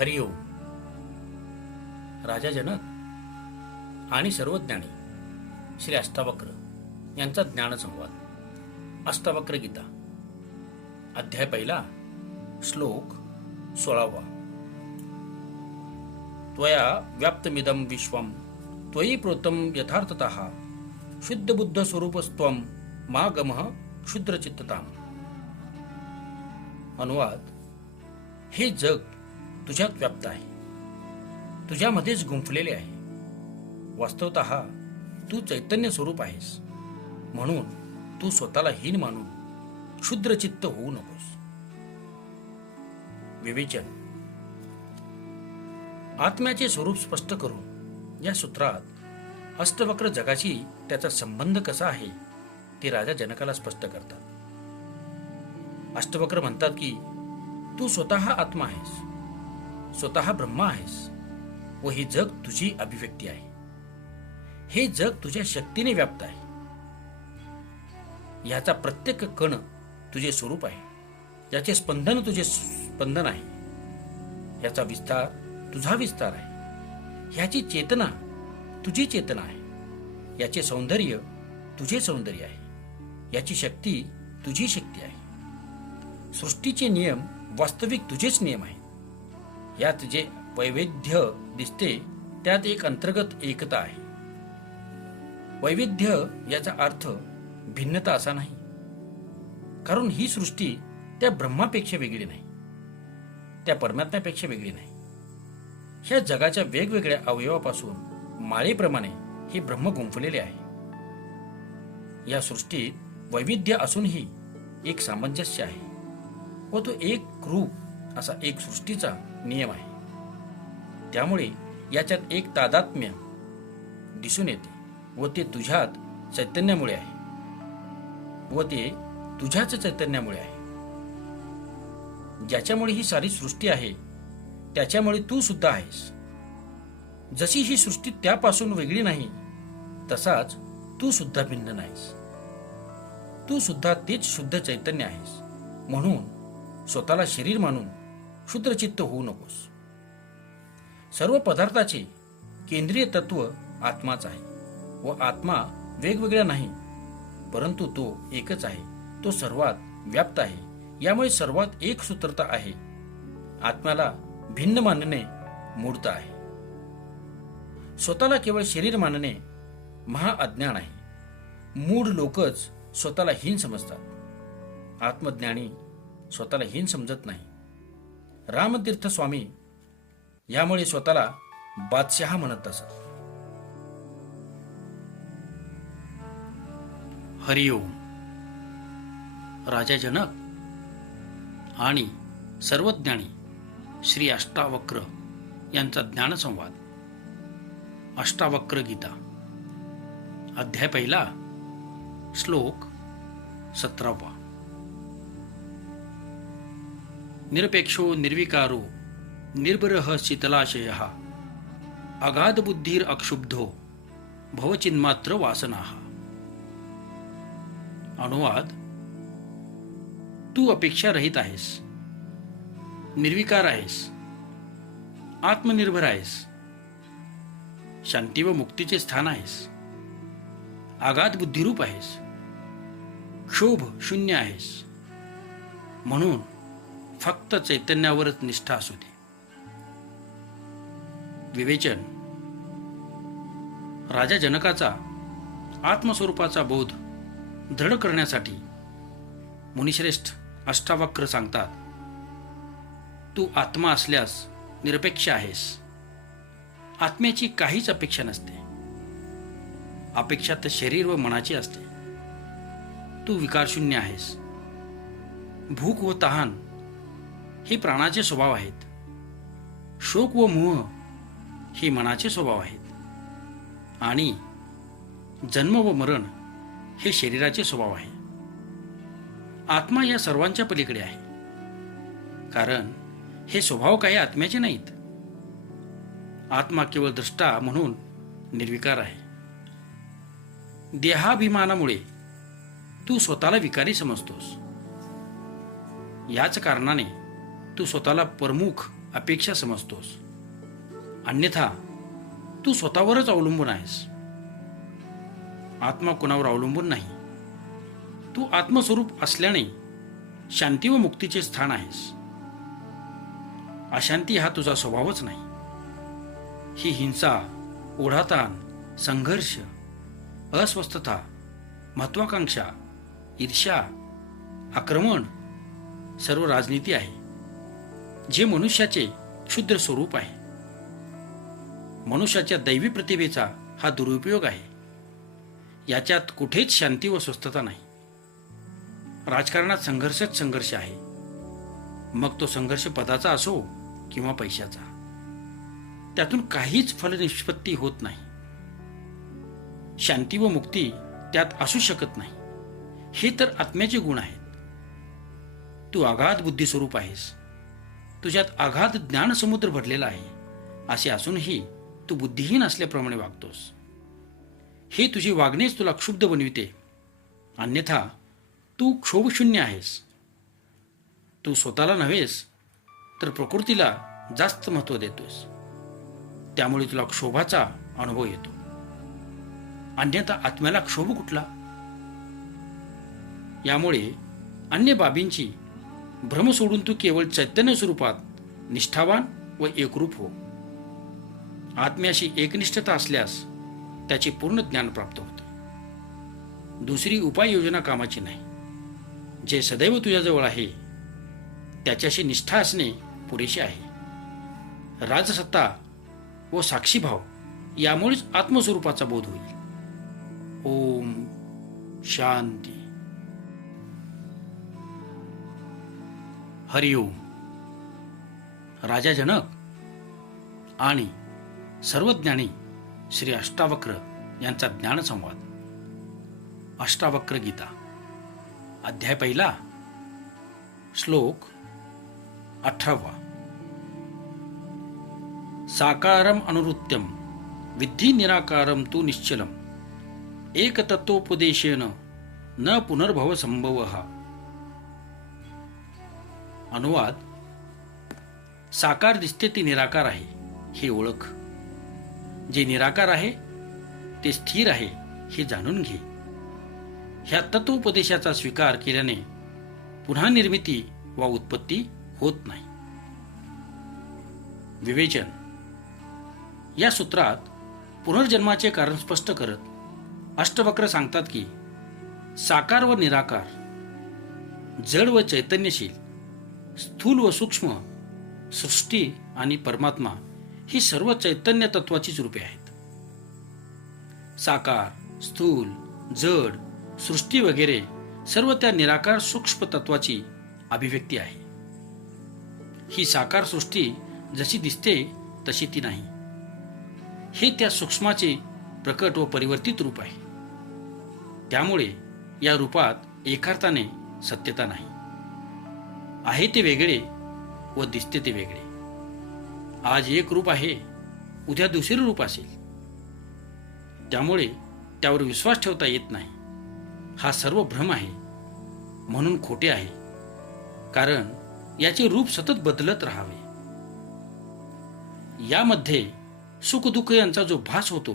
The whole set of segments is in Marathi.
हरिओम राजा जनक आणि सर्वज्ञानी श्री अष्टावक्र यांचा ज्ञानसंवाद अष्टावक्र गीता. अध्याय पहिला श्लोक सोळावा. त्वया व्याप्तमिदं विश्वं त्वयि प्रोतम यथार्थत शुद्धबुद्ध स्वरूपस्त्व मा गमः क्षुद्रचित्तताम. अनुवाद हे जग तुझ्यात व्याप्त आहे. तुझ्यामध्येच गुंफलेले आहे. वास्तवत तू चैतन्य स्वरूप आहेस. म्हणून तू स्वतःला हीन मानून क्षुद्रचित्त होऊ नकोस. विवेचन. आत्म्याचे स्वरूप स्पष्ट करून या सूत्रात अष्टवक्र जगाशी त्याचा संबंध कसा आहे ते राजा जनकाला स्पष्ट करतात. अष्टवक्र म्हणतात की तू स्वतः आत्मा आहेस. स्वतः ब्रह्मा आहेस. व हे जग तुझी अभिव्यक्ती आहे. हे जग तुझ्या शक्तीने व्याप्त आहे. याचा प्रत्येक कण तुझे स्वरूप आहे. याचे स्पंदन तुझे स्पंदन आहे. याचा विस्तार तुझा विस्तार आहे. ह्याची चेतना तुझी चेतना आहे. याचे सौंदर्य तुझे सौंदर्य आहे. याची शक्ती तुझी शक्ती आहे. सृष्टीचे नियम वास्तविक तुझेच नियम आहेत. यात जे वैविध्य दिसते त्यात एक अंतर्गत एकता आहे. वैविध्य याचा अर्थ भिन्नता असा नाही. कारण ही सृष्टी त्या ब्रह्मापेक्षा वेगळी नाही. त्या परमात्म्यापेक्षा वेगळी नाही. ह्या जगाच्या वेगवेगळ्या अवयवापासून माळेप्रमाणे हे ब्रह्म गुंफलेले आहे. या सृष्टीत वैविध्य असूनही एक सामंजस्य आहे व तो एक रूप असा एक सृष्टीचा नियम आहे. त्यामुळे याच्यात एक तादात्म्य दिसून येते व ते तुझ्यात चैतन्यामुळे आहे. व ते तुझ्याच चैतन्यामुळे आहे. ज्याच्यामुळे ही सारी सृष्टी आहे त्याच्यामुळे तू सुद्धा आहेस. जशी ही सृष्टी त्यापासून वेगळी नाही तसाच तू सुद्धा भिन्न नाहीस. तू सुद्धा तेच शुद्ध चैतन्य आहेस. म्हणून स्वतःला शरीर मानून शुद्रचित्त होऊ नकोस. सर्व पदार्थाचे केंद्रीय तत्व आत्माच आहे व आत्मा वेगवेगळा नाही परंतु तो एकच आहे. तो सर्वात व्याप्त आहे. यामुळे सर्वात एक सूत्रता आहे. आत्म्याला भिन्न मानणे मूर्त आहे. स्वतःला केवळ शरीर मानणे महाअज्ञान आहे. मूढ लोकच स्वतःला हीन समजतात. आत्मज्ञानी स्वतःला हीन समजत नाही. रामतीर्थ स्वामी यामुळे स्वतःला बादशहा म्हणत असत. हरिओम राजा जनक आणि सर्वज्ञानी श्री अष्टावक्र यांचा ज्ञानसंवाद. अष्टावक्र गीता. अध्याय पहिला श्लोक सतरावा. निरपेक्षो निर्विकारो निर्भरः शीतलाशय। अगाध बुद्धीर अक्षुब्धो भवचिन्मात्र वासना। अनुवाद तू अपेक्षा रहित आहेस निर्विकार आहेस आत्मनिर्भर आहेस शांती व मुक्तीचे स्थान आहेस आघात बुद्धिरूप आहेस क्षोभ शून्य आहेस। म्हणून फक्त चैतन्यावरच निष्ठा असू दे. विवेचन. राजा जनकाचा आत्मस्वरूपाचा बोध दृढ करण्यासाठी मुनिश्रेष्ठ अष्टावक्र सांगतात तू आत्मा असल्यास निरपेक्ष आहेस. आत्म्याची काहीच अपेक्षा नसते. अपेक्षा तर शरीर व मनाची असते. तू विकारशून्य आहेस. भूक व तहान हे प्राणाचे स्वभाव आहेत. शोक व मोह हे मनाचे स्वभाव आहेत. आणि जन्म व मरण हे शरीराचे स्वभाव आहे. आत्मा या सर्वांच्या पलीकडे आहे. कारण हे स्वभाव काही आत्म्याचे नाहीत. आत्मा केवळ दृष्टा म्हणून निर्विकार आहे. देहाभिमानामुळे तू स्वतःला विकारी समजतोस. याच कारणाने तू स्वतःला प्रमुख अपेक्षा समजतोस. अन्यथा तू स्वतःवरच अवलंबून आहेस. आत्मा कुणावर अवलंबून नाही. तू आत्मस्वरूप असल्याने शांती व मुक्तीचे स्थान आहेस. अशांती हा तुझा स्वभावच नाही. ही हिंसा ओढाताण संघर्ष अस्वस्थता महत्वाकांक्षा ईर्ष्या आक्रमण सर्व राजनीती आहे. जे मनुष्याचे क्षुद्र स्वरूप आहे. मनुष्याच्या दैवी प्रतिभेचा हा दुरुपयोग आहे. याच्यात कुठेच शांती व स्वस्थता नाही. राजकारणात संघर्षच संघर्ष आहे. मग तो संघर्ष पदाचा असो किंवा पैशाचा. त्यातून काहीच फलनिष्पत्ती होत नाही. शांती व मुक्ती त्यात असू शकत नाही. हे तर आत्म्याचे गुण आहेत. तू आघात बुद्धिस्वरूप आहेस. तुझ्यात आघात ज्ञानसमुद्र भरलेला आहे. असे असूनही तू बुद्धिहीन असल्याप्रमाणे वागतोस. हे तुझी वागणेच तुला क्षुब्ध बनविते. अन्यथा तू क्षोभशून्य आहेस. तू स्वतःला नव्हेस तर प्रकृतीला जास्त महत्त्व देतोस. त्यामुळे तुला क्षोभाचा अनुभव येतो. अन्यथा आत्म्याला क्षोभ कुठला? यामुळे अन्य बाबींची भ्रम सोडून तू केवळ चैतन्य स्वरूपात निष्ठावान व एकरूप हो. आत्म्याशी एकनिष्ठता असल्यास त्याचे पूर्ण ज्ञान प्राप्त होते. दुसरी उपाययोजना कामाची नाही. जे सदैव तुझ्याजवळ आहे त्याच्याशी निष्ठा असणे पुरेसे आहे. राजसत्ता व साक्षीभाव यामुळेच आत्मस्वरूपाचा बोध होईल. ओम शांती. हरिओम राजा जनक आणि सर्वज्ञानी श्री अष्टावक्र यांचा ज्ञानसंवाद. अष्टावक्र गीता. अध्याय पहिला. श्लोक अठरावा. साकारम अनुवृत्त्यम विद्धी निराकारम तू निश्चलम. एकतत्वोपदेशेन न पुनर्भव संभव अनुवाद साकार दिसते ते निराकार आहे हे ओळख. जे निराकार आहे ते स्थिर आहे हे जाणून घे. ह्या तत्वोपदेशाचा स्वीकार केल्याने पुन्हा निर्मिती वा उत्पत्ती होत नाही. विवेचन. या सूत्रात पुनर्जन्माचे कारण स्पष्ट करत अष्टवक्र सांगतात की साकार व निराकार जड व चैतन्यशील स्थूल व सूक्ष्म सृष्टी आणि परमात्मा ही सर्व चैतन्य तत्वाचीच रूपे आहेत. साकार स्थूल जड सृष्टी वगैरे सर्व त्या निराकार सूक्ष्म तत्वाची अभिव्यक्ती आहे. ही साकार सृष्टी जशी दिसते तशी ती नाही. हे त्या सूक्ष्माचे प्रकट व परिवर्तित रूप आहे. त्यामुळे या रूपात एकार्थाने सत्यता नाही. आहे ते वेगळे व दिसते ते वेगळे. आज एक रूप आहे उद्या दुसरे रूप असेल. त्यामुळे त्यावर विश्वास ठेवता येत नाही. हा सर्व भ्रम आहे म्हणून खोटे आहे. कारण याचे रूप सतत बदलत राहावे. यामध्ये सुखदुःख यांचा जो भास होतो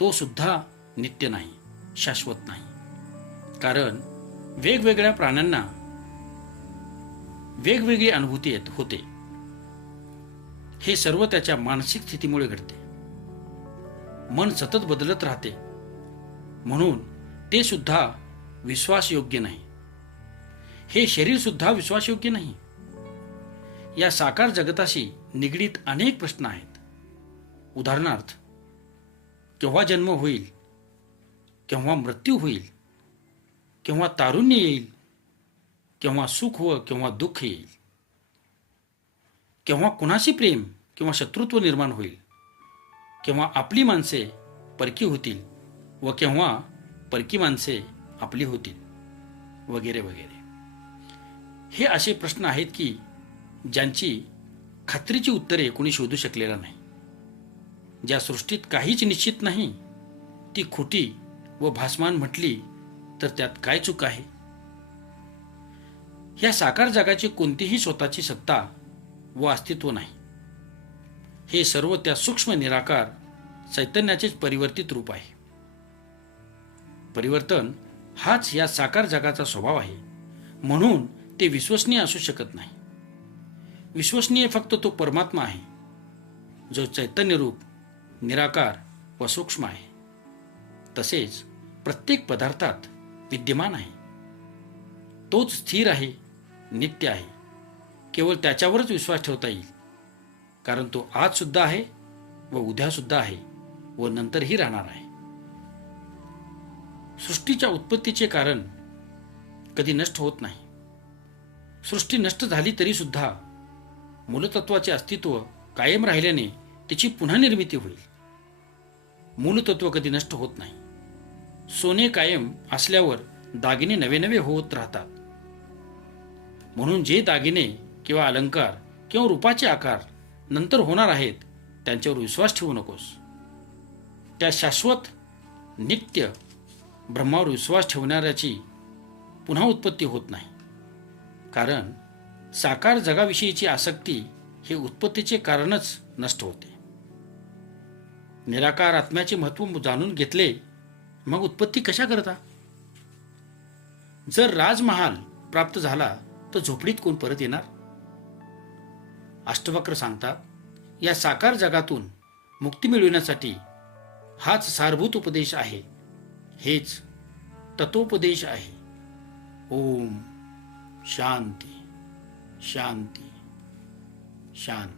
तो सुद्धा नित्य नाही शाश्वत नाही. कारण वेगवेगळ्या प्राण्यांना वेगवेगळी अनुभूती येत होते. हे सर्व त्याच्या मानसिक स्थितीमुळे घडते. मन सतत बदलत राहते. म्हणून ते सुद्धा विश्वासयोग्य नाही. हे शरीर सुद्धा विश्वासयोग्य नाही. या साकार जगताशी निगडीत अनेक प्रश्न आहेत. उदाहरणार्थ केव्हा जन्म होईल? केव्हा मृत्यू होईल? केव्हा तारुण्य येईल? केव्हा सुख व केव्हा दुःख येईल. केव्हा कुणाशी प्रेम किंवा शत्रुत्व निर्माण होईल. केव्हा आपली माणसे परकी होतील व केव्हा परकी माणसे आपली होतील. वगैरे वगैरे. हे असे प्रश्न आहेत की ज्यांची खात्रीची उत्तरे कोणी शोधू शकलेला नाही. ज्या सृष्टीत काहीच निश्चित नाही ती खोटी व भासमान म्हटली तर त्यात काय चूक आहे? या साकार जगाची कोणतीही स्वतःची सत्ता व अस्तित्व नाही. हे सर्व त्या सूक्ष्म निराकार चैतन्याचेच परिवर्तित रूप आहे. परिवर्तन हाच या साकार जगाचा स्वभाव आहे. म्हणून ते विश्वसनीय असू शकत नाही. विश्वसनीय फक्त तो परमात्मा आहे जो चैतन्य रूप निराकार व सूक्ष्म आहे. तसेच प्रत्येक पदार्थात विद्यमान आहे. तोच स्थिर आहे नित्य आहे. केवळ त्याच्यावरच विश्वास ठेवता येईल. कारण तो आज सुद्धा आहे व उद्या सुद्धा आहे व नंतरही राहणार आहे. सृष्टीच्या उत्पत्तीचे कारण कधी नष्ट होत नाही. सृष्टी नष्ट झाली तरी सुद्धा मूलतत्वाचे अस्तित्व कायम राहिल्याने तिची पुन्हा निर्मिती होईल. मूलतत्व कधी नष्ट होत नाही. सोने कायम असल्यावर दागिने नवे नवे होत राहतात. म्हणून जे दागिने किंवा अलंकार किंवा रूपाचे आकार नंतर होणार आहेत त्यांच्यावर विश्वास ठेवू नकोस. त्या शाश्वत नित्य ब्रह्मावर विश्वास ठेवणाऱ्याची पुन्हा उत्पत्ती होत नाही. कारण साकार जगाविषयीची आसक्ती हे उत्पत्तीचे कारणच नष्ट होते. निराकार आत्म्याचे महत्त्व जाणून घेतले मग उत्पत्ती कशा करता? जर राजमहाल प्राप्त झाला तर झोपडीत कोण परत येणार? अष्टवक्र सांगतात या साकार जगातून मुक्ती मिळविण्यासाठी हाच सारभूत उपदेश आहे. हेच तत्वोपदेश आहे. ओम शांती शांती शांती.